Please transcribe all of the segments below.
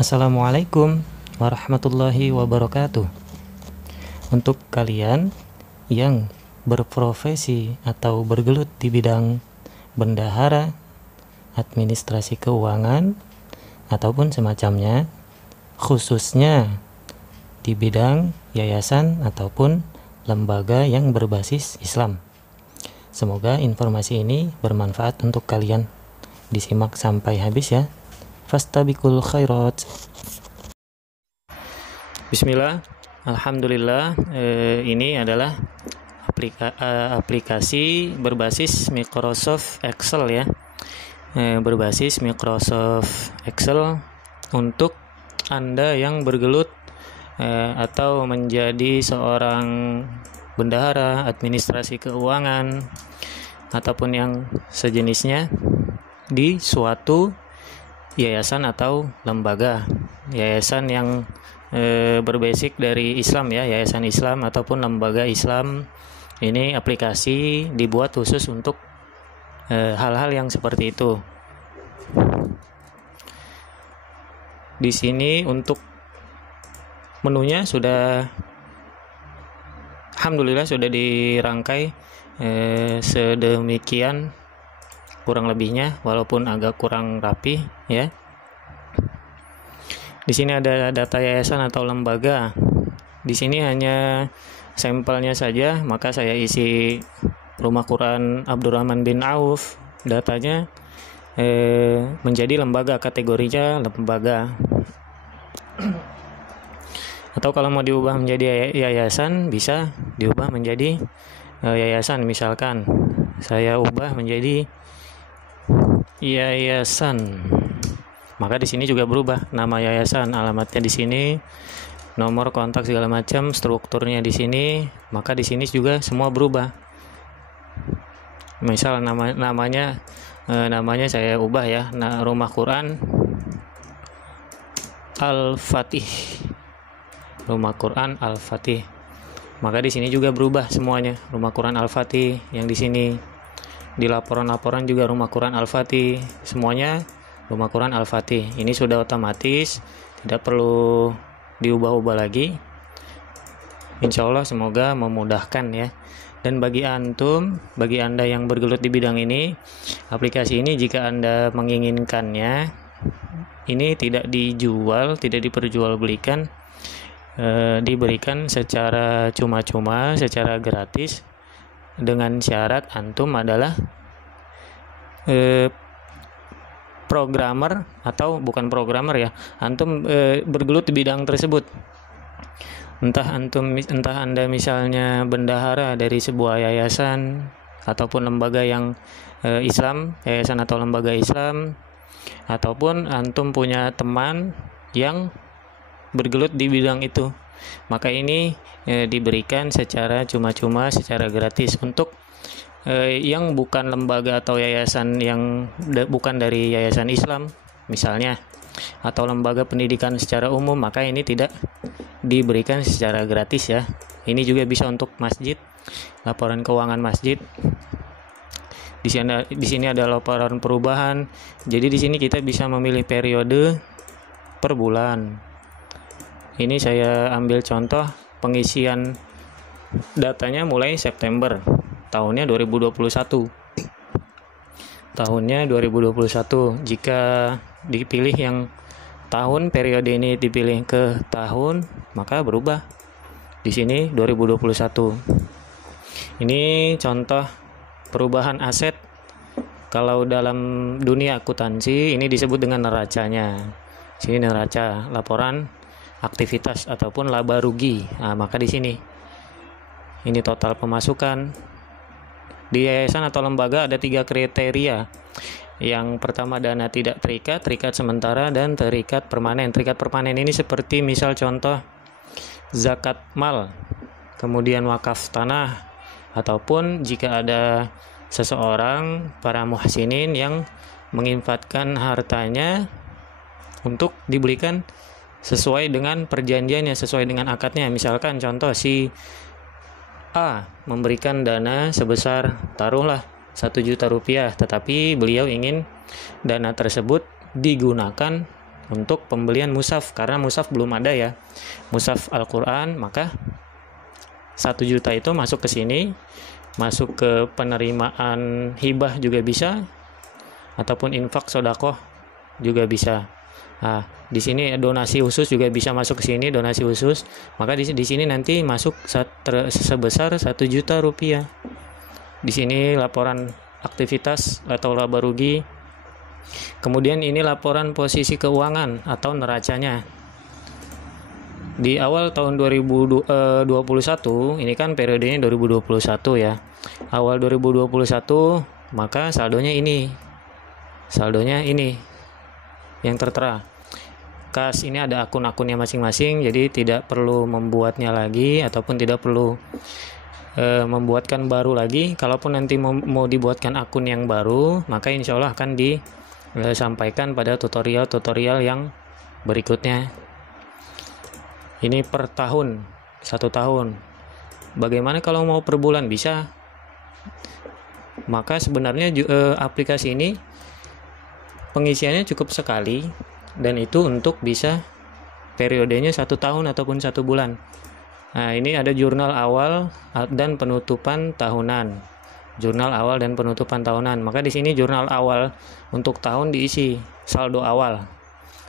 Assalamualaikum warahmatullahi wabarakatuh. Untuk kalian yang berprofesi atau bergelut di bidang bendahara, administrasi keuangan, ataupun semacamnya, khususnya di bidang yayasan ataupun lembaga yang berbasis Islam. Semoga informasi ini bermanfaat untuk kalian. Disimak sampai habis ya. Fastabiqul khairat. Bismillah, alhamdulillah. Ini adalah aplikasi berbasis Microsoft Excel ya. Berbasis Microsoft Excel untuk Anda yang bergelut atau menjadi seorang bendahara, administrasi keuangan, ataupun yang sejenisnya di suatu yayasan atau lembaga. Yayasan yang berbasic dari Islam ya, yayasan Islam ataupun lembaga Islam. Ini aplikasi dibuat khusus untuk hal-hal yang seperti itu. Di sini untuk menunya sudah, alhamdulillah sudah dirangkai sedemikian kurang lebihnya, walaupun agak kurang rapi ya. Di sini ada data yayasan atau lembaga. Di sini hanya sampelnya saja, maka saya isi Rumah Quran Abdurrahman bin Auf. Datanya menjadi lembaga, kategorinya lembaga. Atau kalau mau diubah menjadi yayasan, bisa diubah menjadi yayasan. Misalkan saya ubah menjadi yayasan, maka di sini juga berubah nama yayasan, alamatnya di sini, nomor kontak segala macam, strukturnya di sini, maka di sini juga semua berubah. Misal namanya saya ubah ya, Rumah Quran Al-Fatih, Rumah Quran Al-Fatih, maka di sini juga berubah semuanya, Rumah Quran Al-Fatih. Yang di sini di laporan-laporan juga Rumah Quran Al-Fatih, semuanya Rumah Quran Al-Fatih. Ini sudah otomatis, tidak perlu diubah-ubah lagi. Insya Allah semoga memudahkan ya. Dan bagi Anda yang bergelut di bidang ini, aplikasi ini jika Anda menginginkannya, ini tidak dijual, tidak diperjualbelikan, diberikan secara cuma-cuma, secara gratis, dengan syarat antum adalah programmer atau bukan programmer ya, antum bergelut di bidang tersebut. Entah Anda misalnya bendahara dari sebuah yayasan ataupun lembaga yang Islam, yayasan atau lembaga Islam, ataupun antum punya teman yang bergelut di bidang itu, maka ini diberikan secara cuma-cuma, secara gratis untuk yang bukan lembaga atau yayasan yang bukan dari yayasan Islam misalnya, atau lembaga pendidikan secara umum, maka ini tidak diberikan secara gratis ya. Ini juga bisa untuk masjid, laporan keuangan masjid. Di sini ada laporan perubahan. Jadi di sini kita bisa memilih periode per bulan. Ini saya ambil contoh pengisian datanya mulai September, tahunnya 2021. Jika dipilih yang tahun, periode ini dipilih ke tahun, maka berubah. Di sini 2021. Ini contoh perubahan aset. Kalau dalam dunia akuntansi ini disebut dengan neracanya. Sini neraca, laporan aktivitas ataupun laba rugi. Nah, maka di sini ini total pemasukan. Di yayasan atau lembaga ada 3 kriteria. Yang pertama dana tidak terikat, terikat sementara, dan terikat permanen. Terikat permanen ini seperti misal contoh zakat mal, kemudian wakaf tanah, ataupun jika ada seseorang, para muhsinin yang menginfakkan hartanya untuk diberikan sesuai dengan perjanjiannya, sesuai dengan akadnya. Misalkan contoh si A memberikan dana sebesar taruhlah 1 juta rupiah, tetapi beliau ingin dana tersebut digunakan untuk pembelian mushaf, karena mushaf belum ada ya, mushaf Al-Quran. Maka 1 juta itu masuk ke sini, masuk ke penerimaan hibah juga bisa, ataupun infak sodakoh juga bisa. Nah, di sini donasi khusus juga bisa masuk ke sini, donasi khusus. Maka di sini nanti masuk sebesar 1 juta rupiah. Di sini laporan aktivitas atau laba rugi. Kemudian ini laporan posisi keuangan atau neracanya. Di awal tahun 2021, ini kan periodenya 2021 ya. Awal 2021, maka saldonya ini yang tertera. Kas ini ada akun-akunnya masing-masing, jadi tidak perlu membuatnya lagi ataupun tidak perlu membuatkan baru lagi. Kalaupun nanti mau dibuatkan akun yang baru, maka insya Allah akan disampaikan pada tutorial yang berikutnya. Ini per tahun, 1 tahun. Bagaimana kalau mau per bulan? Bisa. Maka sebenarnya aplikasi ini pengisiannya cukup sekali, dan itu untuk bisa periodenya 1 tahun ataupun 1 bulan. Nah, ini ada jurnal awal dan penutupan tahunan. Jurnal awal dan penutupan tahunan. Maka di sini jurnal awal untuk tahun diisi saldo awal.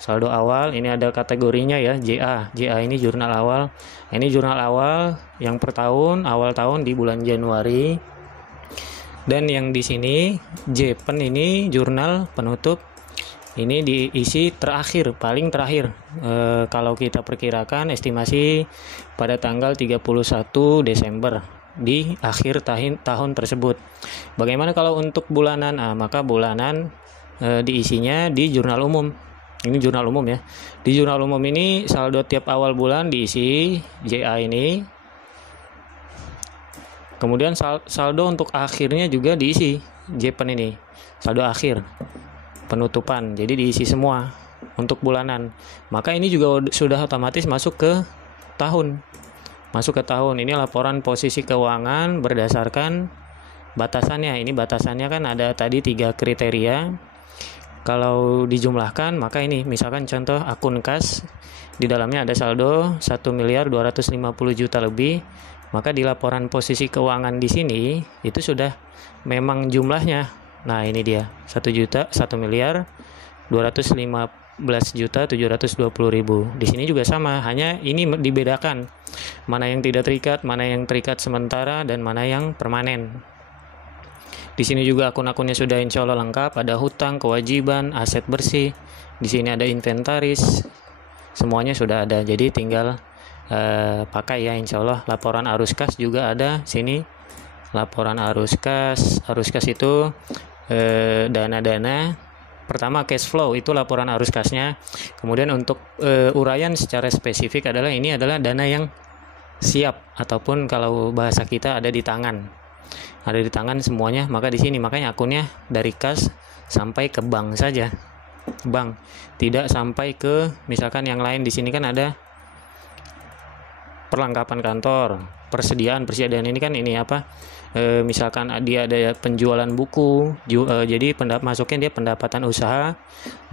Saldo awal ini ada kategorinya ya, JA. JA ini jurnal awal. Ini jurnal awal yang per tahun, awal tahun di bulan Januari. Dan yang di sini JPEN ini jurnal penutup. Ini diisi terakhir, paling terakhir. Kalau kita perkirakan estimasi pada tanggal 31 Desember di akhir tahun tersebut. Bagaimana kalau untuk bulanan? Maka bulanan diisinya di jurnal umum. Ini jurnal umum ya. Di jurnal umum ini saldo tiap awal bulan diisi JA ini. Kemudian saldo untuk akhirnya juga diisi JPEN ini. Saldo akhir penutupan, jadi diisi semua untuk bulanan. Maka ini juga sudah otomatis masuk ke tahun. Ini laporan posisi keuangan berdasarkan batasannya. Ini batasannya kan ada tadi 3 kriteria. Kalau dijumlahkan, maka ini misalkan contoh akun kas, di dalamnya ada saldo 1.250.000.000 lebih. Maka di laporan posisi keuangan di sini itu sudah memang jumlahnya. Nah, ini dia 1.215.720.000. Di sini juga sama, hanya ini dibedakan mana yang tidak terikat, mana yang terikat sementara, dan mana yang permanen. Di sini juga akun-akunnya sudah insya Allah lengkap, ada hutang, kewajiban, aset bersih. Di sini ada inventaris, semuanya sudah ada. Jadi tinggal pakai ya insya Allah. Laporan arus kas juga ada sini. Laporan arus kas itu dana-dana. Pertama cash flow itu laporan arus kasnya. Kemudian untuk uraian secara spesifik adalah ini adalah dana yang siap, ataupun kalau bahasa kita ada di tangan. Ada di tangan semuanya. Maka di sini makanya akunnya dari kas sampai ke bank saja. Bank, tidak sampai ke misalkan yang lain. Di sini kan ada perlengkapan kantor, persediaan ini kan ini apa? Misalkan dia ada penjualan buku, jadi masuknya dia pendapatan usaha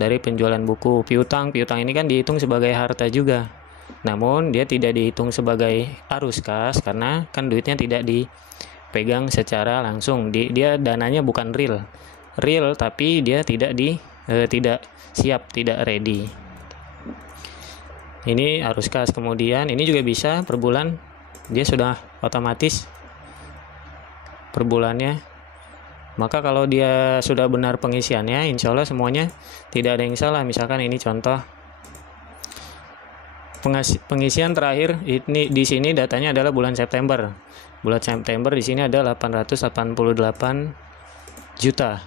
dari penjualan buku. Piutang ini kan dihitung sebagai harta juga, namun dia tidak dihitung sebagai arus kas karena kan duitnya tidak dipegang secara langsung. Dia dananya bukan real, tapi dia tidak siap, tidak ready. Ini arus kas. Kemudian ini juga bisa per bulan, dia sudah otomatis per bulannya. Maka kalau dia sudah benar pengisiannya, insya Allah semuanya tidak ada yang salah. Misalkan ini contoh pengisian terakhir, ini di sini datanya adalah bulan September. Bulan September di sini ada 888 juta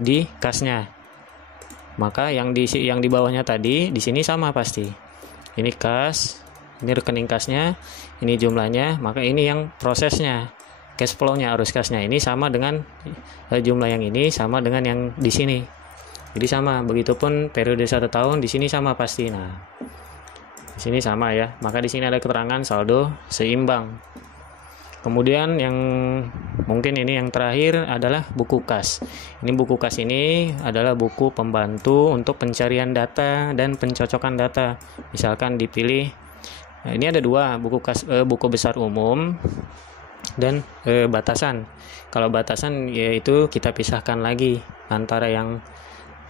di kasnya. Maka yang di bawahnya tadi di sini sama pasti. Ini kas, ini rekening kasnya, ini jumlahnya, maka ini yang prosesnya, cash flow-nya, arus kasnya ini sama dengan jumlah yang ini, sama dengan yang di sini. Jadi sama, begitupun periode 1 tahun di sini sama pasti. Nah, di sini sama ya. Maka di sini ada keterangan saldo seimbang. Kemudian yang mungkin ini yang terakhir adalah buku kas. Ini buku kas ini adalah buku pembantu untuk pencarian data dan pencocokan data. Misalkan dipilih, nah ini ada dua buku kas, buku besar umum dan batasan. Kalau batasan yaitu kita pisahkan lagi antara yang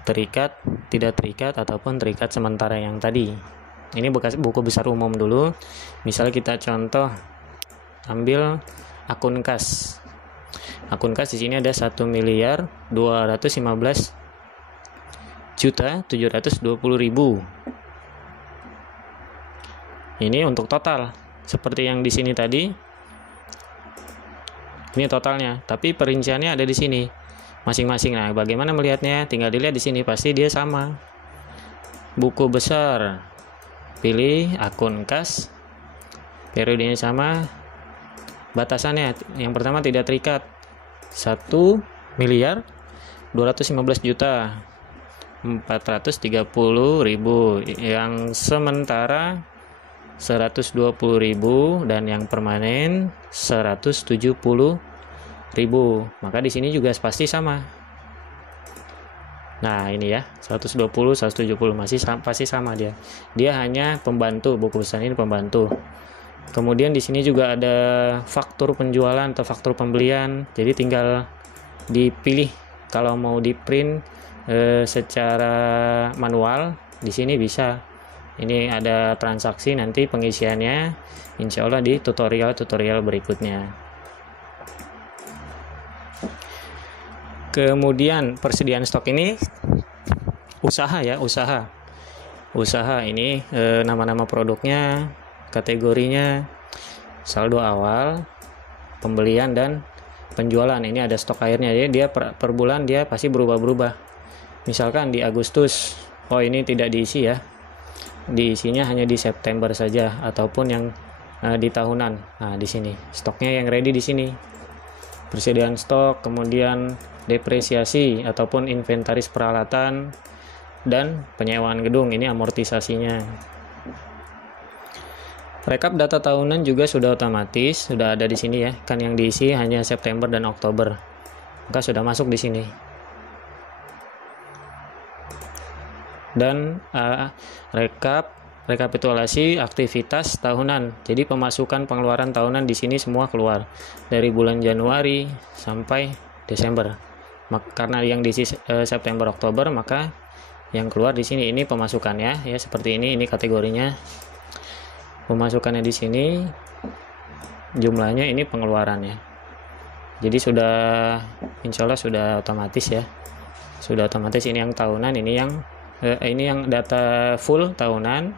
terikat, tidak terikat, ataupun terikat sementara yang tadi. Ini buku besar umum dulu. Misalnya kita contoh ambil akun kas. Akun kas di sini ada 1.215.720.000. Ini untuk total. Seperti yang di sini tadi. Ini totalnya, tapi perinciannya ada di sini masing-masing. Nah, bagaimana melihatnya? Tinggal dilihat di sini, pasti dia sama. Buku besar, pilih akun kas, periodenya sama, batasannya yang pertama tidak terikat 1.215.430.000, yang sementara 120.000, dan yang permanen 170.000. Maka di sini juga pasti sama. Nah, ini ya, 120, 170 masih pasti sama dia. Dia hanya pembantu, buku besar ini pembantu. Kemudian di sini juga ada faktur penjualan atau faktur pembelian. Jadi tinggal dipilih kalau mau di print secara manual, di sini bisa. Ini ada transaksi, nanti pengisiannya insya Allah di tutorial berikutnya. Kemudian persediaan stok ini usaha ini nama-nama produknya, kategorinya, saldo awal, pembelian dan penjualan. Ini ada stok airnya, jadi dia per bulan dia pasti berubah-berubah. Misalkan di Agustus, ini tidak diisi ya, diisinya hanya di September saja, ataupun yang di tahunan. Nah, di sini stoknya yang ready di sini. Persediaan stok, kemudian depresiasi ataupun inventaris peralatan, dan penyewaan gedung, ini amortisasinya. Rekap data tahunan juga sudah otomatis, sudah ada di sini ya. Kan yang diisi hanya September dan Oktober. Maka sudah masuk di sini. Dan rekapitulasi aktivitas tahunan. Jadi pemasukan pengeluaran tahunan di sini semua keluar dari bulan Januari sampai Desember. Karena yang diisi September Oktober, maka yang keluar di sini ini pemasukannya ya, seperti ini kategorinya. Pemasukannya di sini, jumlahnya ini pengeluarannya. Jadi sudah insya Allah sudah otomatis ya. Sudah otomatis, ini yang tahunan, ini yang data full tahunan,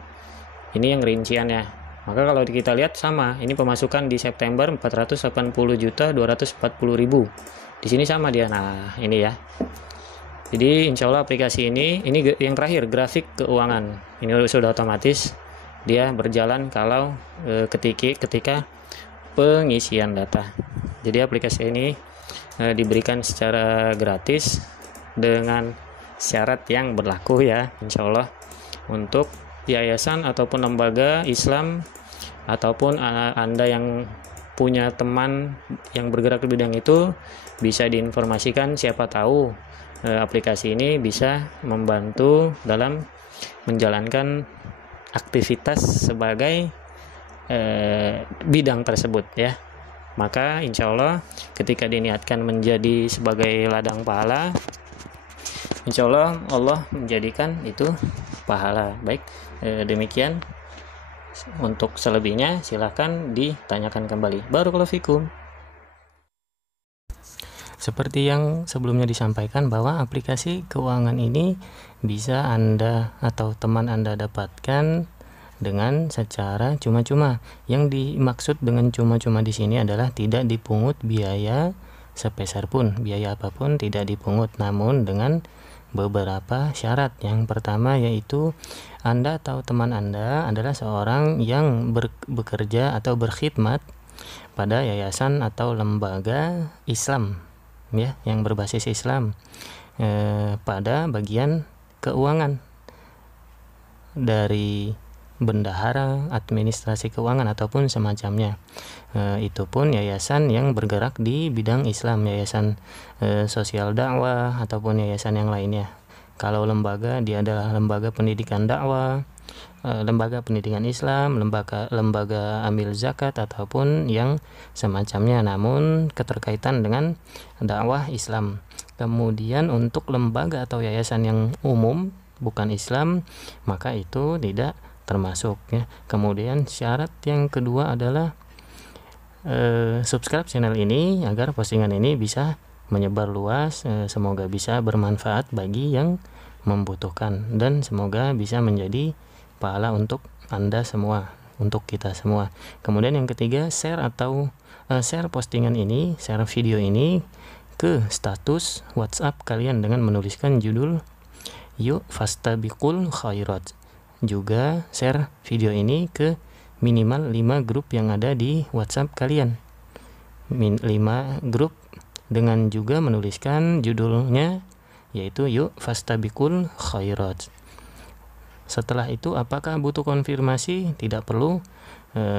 ini yang rinciannya. Maka kalau kita lihat sama, ini pemasukan di September 480.240.000. Di sini sama dia. Nah, ini ya. Jadi insya Allah aplikasi ini yang terakhir, grafik keuangan. Ini sudah otomatis, dia berjalan kalau ketika pengisian data. Jadi aplikasi ini diberikan secara gratis dengan syarat yang berlaku ya, insya Allah, untuk yayasan ataupun lembaga Islam, ataupun Anda yang punya teman yang bergerak di bidang itu, bisa diinformasikan, siapa tahu aplikasi ini bisa membantu dalam menjalankan aktivitas sebagai bidang tersebut ya. Maka insya Allah ketika diniatkan menjadi sebagai ladang pahala, insya Allah Allah menjadikan itu pahala. Baik, demikian. Untuk selebihnya silahkan ditanyakan kembali. Barakallahu fikum. Seperti yang sebelumnya disampaikan, bahwa aplikasi keuangan ini bisa Anda atau teman Anda dapatkan dengan secara cuma-cuma. Yang dimaksud dengan cuma-cuma di sini adalah tidak dipungut biaya sepeser pun, biaya apapun tidak dipungut, namun dengan beberapa syarat. Yang pertama yaitu Anda atau teman Anda adalah seorang yang bekerja atau berkhidmat pada yayasan atau lembaga Islam ya, yang berbasis Islam pada bagian keuangan. Dari bendahara, administrasi keuangan ataupun semacamnya. Itu pun yayasan yang bergerak di bidang Islam, yayasan sosial dakwah ataupun yayasan yang lainnya. Kalau lembaga, dia adalah lembaga pendidikan dakwah, lembaga pendidikan Islam, lembaga amil zakat ataupun yang semacamnya, namun keterkaitan dengan dakwah Islam. Kemudian untuk lembaga atau yayasan yang umum bukan Islam, maka itu tidak termasuk ya. Kemudian syarat yang kedua adalah subscribe channel ini agar postingan ini bisa menyebar luas, semoga bisa bermanfaat bagi yang membutuhkan dan semoga bisa menjadi pahala untuk Anda semua, untuk kita semua. Kemudian yang ketiga, share postingan ini, share video ini ke status WhatsApp kalian dengan menuliskan judul "Yuk Fastabiqul Khairat". Juga share video ini ke minimal 5 grup yang ada di WhatsApp kalian. 5 grup dengan juga menuliskan judulnya yaitu "Yuk Fastabiqul Khairat". Setelah itu apakah butuh konfirmasi? Tidak perlu,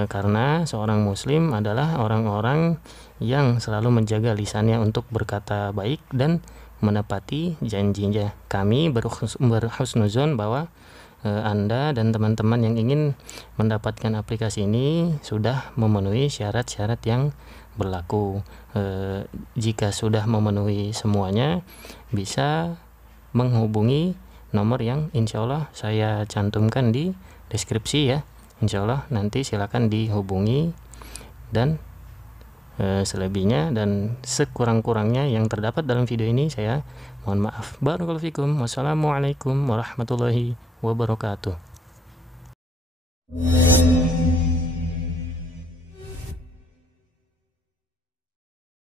karena seorang muslim adalah orang-orang yang selalu menjaga lisannya untuk berkata baik dan menepati janjinya. Kami berhusnuzon bahwa Anda dan teman-teman yang ingin mendapatkan aplikasi ini sudah memenuhi syarat-syarat yang berlaku. Jika sudah memenuhi semuanya, bisa menghubungi nomor yang insya Allah saya cantumkan di deskripsi ya. Insya Allah nanti silakan dihubungi, dan selebihnya dan sekurang-kurangnya yang terdapat dalam video ini saya mohon maaf. Barakallahu fikum. Wassalamualaikum warahmatullahi wabarakatuh.